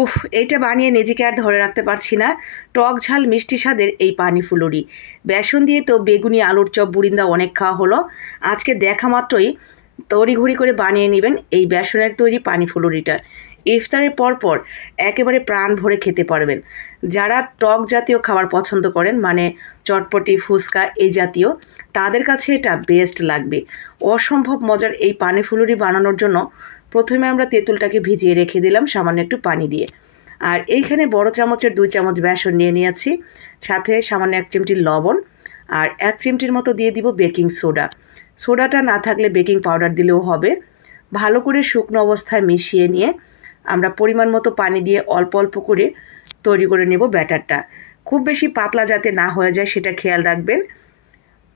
উফ, এইটা বানিয়ে নিজেকে আর ধরে রাখতে পারছি না। টক ঝাল মিষ্টি স্বাদের এই পানি ফুলুরি বেসন দিয়ে তো বেগুনি আলুর চপ বুরিন্দা অনেক খাওয়া হলো। আজকে দেখা মাত্রই তড়িঘড়ি করে বানিয়ে নেবেন এই বেসনের তৈরি পানি ফুলুরিটা। ইফতারের পরপর একেবারে প্রাণ ভরে খেতে পারবেন। যারা টক জাতীয় খাবার পছন্দ করেন, মানে চটপটি ফুচকা এই জাতীয়, তাদের কাছে এটা বেস্ট লাগবে। অসম্ভব মজার এই পানি ফুলুরি বানানোর জন্য প্রথমে আমরা তেঁতুলটাকে ভিজিয়ে রেখে দিলাম সামান্য একটু পানি দিয়ে। আর এইখানে বড় চামচের 2 চামচ বেসন নিয়ে নিয়েছি, সাথে সামান্য 1 চিমটি লবণ আর 1 চিমটির মতো দিয়ে দিব বেকিং সোডা। সোডাটা না থাকলে বেকিং পাউডার দিলেও হবে। ভালো করে শুকনো অবস্থায় মিশিয়ে নিয়ে আমরা পরিমাণ মতো পানি দিয়ে অল্প অল্প করে তৈরি করে নেব ব্যাটারটা। খুব বেশি পাতলা যাতে না হয়ে যায় সেটা খেয়াল রাখবেন।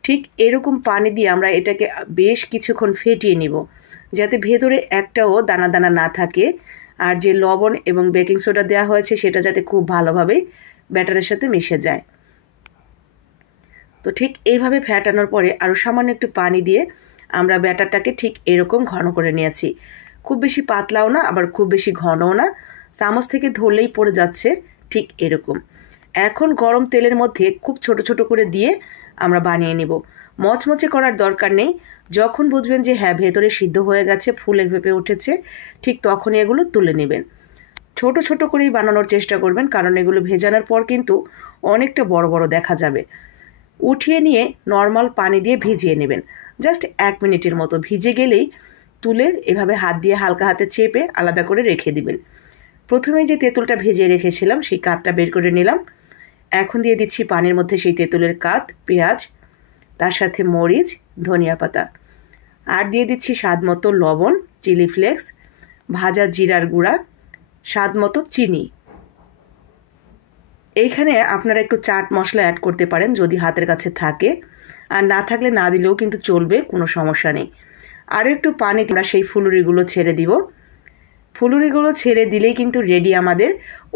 ঠিক এরকম পানি দিয়ে আমরা এটাকে বেশ কিছুক্ষণ ফেটিয়ে নিব, যাতে ভেতরে একটাও দানা দানা না থাকে। আর যে লবণ এবং বেকিং সোডা দেওয়া হয়েছে সেটা যাতে খুব ভালোভাবে ব্যাটারের সাথে মিশে যায়। তো ঠিক এইভাবে ফেটানোর পরে আরও সামান্য একটু পানি দিয়ে আমরা ব্যাটারটাকে ঠিক এরকম ঘন করে নিয়েছি। খুব বেশি পাতলাও না, আবার খুব বেশি ঘনও না, চামচ থেকে ধরলেই পড়ে যাচ্ছে ঠিক এরকম। এখন গরম তেলের মধ্যে খুব ছোট ছোট করে দিয়ে আমরা বানিয়ে নেব। মচমচে করার দরকার নেই। যখন বুঝবেন যে হ্যাঁ ভেতরে সিদ্ধ হয়ে গেছে, ফুলে ফেপে উঠেছে, ঠিক তখনই এগুলো তুলে নেবেন। ছোট ছোট করেই বানানোর চেষ্টা করবেন, কারণ এগুলো ভেজানোর পর কিন্তু অনেকটা বড় বড় দেখা যাবে। উঠিয়ে নিয়ে নর্মাল পানি দিয়ে ভিজিয়ে নেবেন, জাস্ট 1 মিনিটের মতো। ভিজে গেলেই তুলে এভাবে হাত দিয়ে হালকা হাতে চেপে আলাদা করে রেখে দিবেন। প্রথমেই যে তেঁতুলটা ভেজিয়ে রেখেছিলাম সেই কাতটা বের করে নিলাম। এখন দিয়ে দিচ্ছি পানির মধ্যে সেই তেঁতুলের কাত, পেঁয়াজ, তার সাথে মরিচ, ধনিয়া পাতা, আর দিয়ে দিচ্ছি স্বাদ মতো লবণ, চিলি ফ্লেক্স, ভাজা জিরার গুঁড়া, স্বাদ মতো চিনি। এইখানে আপনারা একটু চাট মশলা অ্যাড করতে পারেন যদি হাতের কাছে থাকে, আর না থাকলে না দিলেও কিন্তু চলবে, কোনো সমস্যা নেই। আরও একটু পানি আমরা সেই ফুলুরিগুলো ছেড়ে দিব। ফুলুরিগুলো ছেড়ে দিলেই কিন্তু রেডি আমাদের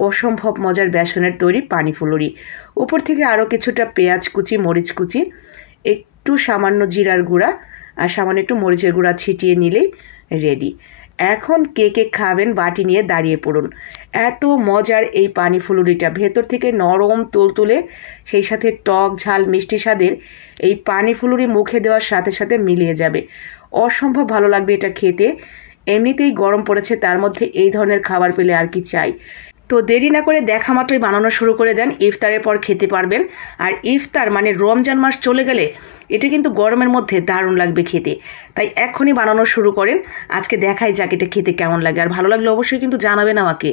অসম্ভব মজার বেসনের তৈরি পানি ফুলুরি। উপর থেকে আরও কিছুটা পেঁয়াজ কুচি, মরিচ কুচি, একটু সামান্য জিরার গুঁড়া আর সামান্য একটু মরিচের গুঁড়া ছিটিয়ে নিলেই রেডি। এখন কে কে খাবেন বাটি নিয়ে দাঁড়িয়ে পড়ুন। এত মজার এই পানি ফুলুরিটা, ভেতর থেকে নরম তুলতুলে, সেই সাথে টক ঝাল মিষ্টি স্বাদের এই পানি ফুলুরি মুখে দেওয়ার সাথে সাথে মিলিয়ে যাবে। অসম্ভব ভালো লাগবে এটা খেতে। এমনিতেই গরম পড়েছে, তার মধ্যে এই ধরনের খাবার পেলে আর কি চাই। তো দেরি না করে দেখা মাত্রই বানানো শুরু করে দেন, ইফতারের পর খেতে পারবেন। আর ইফতার মানে রমজান মাস চলে গেলে এটা কিন্তু গরমের মধ্যে দারুণ লাগবে খেতে। তাই এখনই বানানো শুরু করেন। আজকে দেখাই যাক এটা খেতে কেমন লাগে, আর ভালো লাগলে অবশ্যই কিন্তু জানাবেন আমাকে।